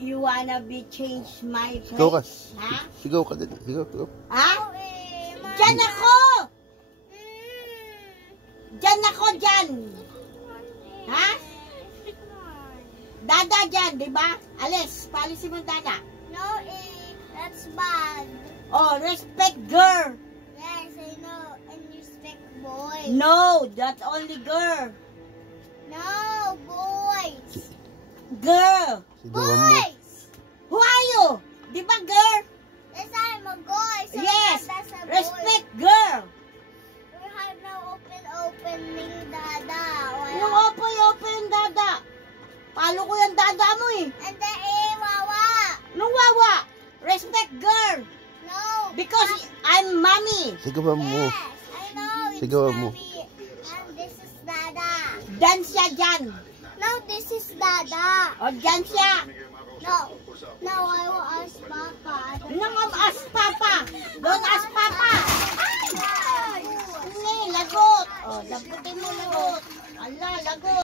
You wanna be changed my place? Sigaw ka. Ha? Sigaw ka din. Sigaw. Ha? Diyan ako! Diyan ako, diyan! Ha? Dada dyan, di ba? Alis, paalisin mo dada. No, that's bad. Oh, respect girl. Yes, I know. And respect boys. No, that's only girl. No, boys. Girl. Sigawan mo. Boys. Who are you? Di ba girl? Yes, I'm a boy. So Yes. that's a boy. Respect girl. We have no opening dada. Yung open dada. Palo ko yung dada mo eh. And then, wawa. Nung wawa. Respect girl. No. Because I'm mommy. Sigawan mo. Yes, I know. It's Sigawan mo. mommy. And this is dada. Dan siya dyan. No, this is dada. O dyan siya. No. No, I will ask Papa. Nang ask papa. Don't ask papa. Ay! Lagot. O, daputin mo lagot. Ala, lagot.